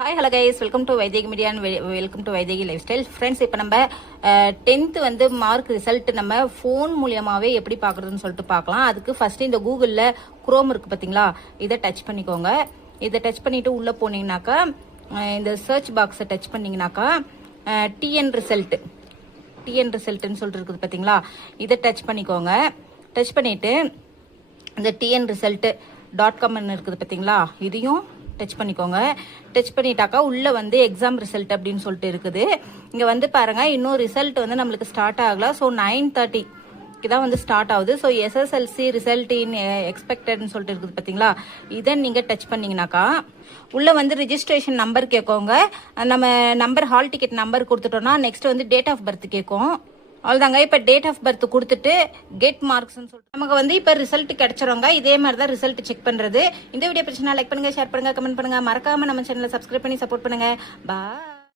Hi hello guys, welcome to Vaidehi media and welcome to Vaidehi life style. Friends, இப்போ நம்ம 10th mark result நம்ம phone மூலியமாகவே எப்படி பார்க்குறதுன்னு சொல்லிட்டு பார்க்கலாம். அதுக்கு ஃபஸ்ட்டு இந்த கூகுளில் குரோம் இருக்குது பார்த்தீங்களா, இதை டச் பண்ணிக்கோங்க. இதை டச் பண்ணிவிட்டு உள்ளே போனீங்கன்னாக்கா இந்த சர்ச் பாக்ஸை டச் பண்ணிங்கனாக்கா டிஎன் ரிசல்ட்டுன்னு சொல்லிட்டு இருக்குது பார்த்தீங்களா, இதை டச் பண்ணிக்கோங்க. டச் பண்ணிவிட்டு இந்த டிஎன் ரிசல்ட்டு .com இருக்குது பார்த்தீங்களா, இதையும் டச் பண்ணிக்கோங்க. டச் பண்ணிட்டாக்கா உள்ள எக்ஸாம் ரிசல்ட் அப்படின்னு சொல்லிட்டு இருக்குது. இங்க பாருங்க, இன்னும் ரிசல்ட் நம்மளுக்கு ஸ்டார்ட் ஆகல. ஸோ 9:30 தான் ஸ்டார்ட் ஆகுது. ஸோ எஸ்எஸ்எல்சி ரிசல்ட் இன் எக்ஸ்பெக்டட்னு சொல்லிட்டு இருக்குது பார்த்தீங்களா, இதை நீங்க டச் பண்ணீங்கன்னாக்கா உள்ள ரிஜிஸ்ட்ரேஷன் நம்பர் கேட்கோங்க. நம்ம நம்பர் ஹால் டிக்கெட் நம்பர் கொடுத்துட்டோம்னா நெக்ஸ்ட் டேட் ஆஃப் பர்த் கேட்கும். அவ்வளோதாங்க. இப்போ டேட் ஆஃப் பர்த் கொடுத்துட்டு கெட் மார்க்ஸ்ன்னு சொல்லிட்டு நமக்கு இப்போ ரிசல்ட் கிடைச்சிருவாங்க. இதே மாதிரி தான் ரிசல்ட் செக் பண்ணுறது. இந்த வீடியோ பிரச்சனை லைக் பண்ணுங்க, ஷேர் பண்ணுங்க, கமெண்ட் பண்ணுங்க. மறக்காம நம்ம சேனலை சப்ஸ்கிரைப் பண்ணி சப்போர்ட் பண்ணுங்க. பாய்.